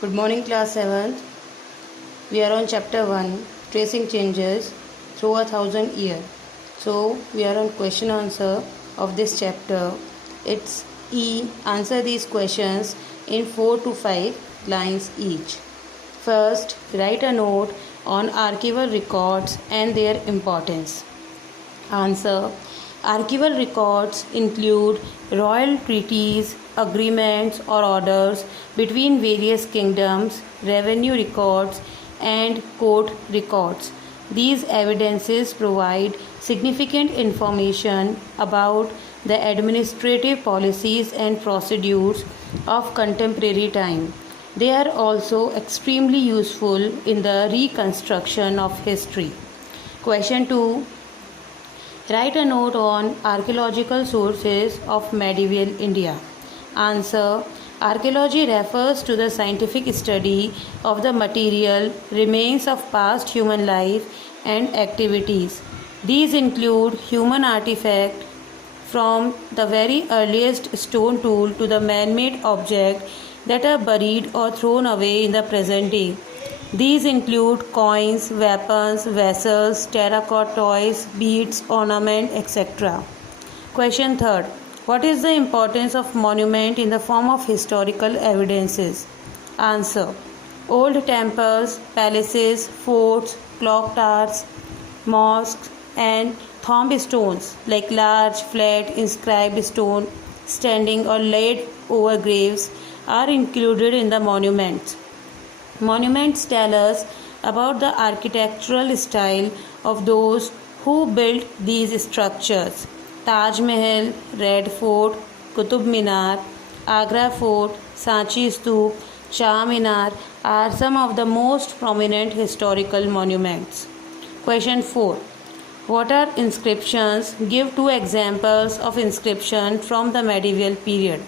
Good morning, class 7th. We are on chapter 1, tracing changes through 1,000 years. So, we are on question answer of this chapter. It's E. Answer these questions in 4 to 5 lines each. First, write a note on archival records and their importance. Answer. Archival records include royal treaties, agreements or orders between various kingdoms, revenue records and court records. These evidences provide significant information about the administrative policies and procedures of contemporary time. They are also extremely useful in the reconstruction of history. Question 2. Write a note on archaeological sources of medieval India. Answer. Archaeology refers to the scientific study of the material remains of past human life and activities. These include human artifacts from the very earliest stone tool to the man-made objects that are buried or thrown away in the present day. These include coins, weapons, vessels, terracotta toys, beads, ornaments, etc. Question 3. What is the importance of monument in the form of historical evidences? Answer. Old temples, palaces, forts, clock towers, mosques and tombstones like large, flat, inscribed stone standing or laid over graves are included in the monuments. Monuments tell us about the architectural style of those who built these structures. Taj Mahal, Red Fort, Qutub Minar, Agra Fort, Sanchi Stoop, Shah Minar are some of the most prominent historical monuments. Question 4. What are inscriptions? Give 2 examples of inscription from the medieval period.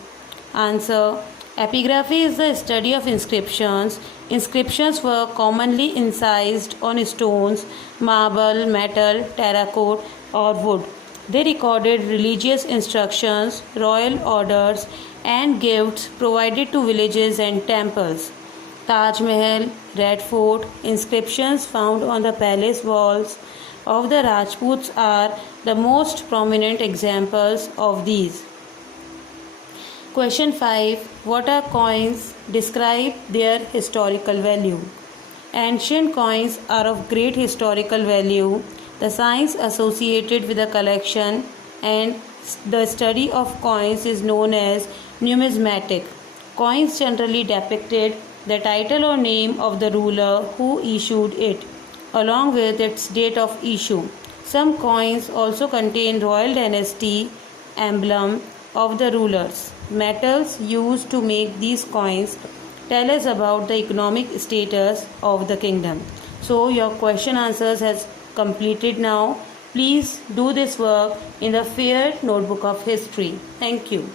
Answer. Epigraphy is the study of inscriptions. Inscriptions were commonly incised on stones, marble, metal, terracotta, or wood. They recorded religious instructions, royal orders, and gifts provided to villages and temples. Taj Mahal, Red Fort, inscriptions found on the palace walls of the Rajputs are the most prominent examples of these. Question 5. What are coins? Describe their historical value. Ancient coins are of great historical value. The science associated with the collection and the study of coins is known as numismatic. Coins generally depicted the title or name of the ruler who issued it, along with its date of issue. Some coins also contain royal dynasty emblem of the rulers. Metals used to make these coins tell us about the economic status of the kingdom. So your question answers has completed now. Please do this work in the Fair Notebook of History. Thank you.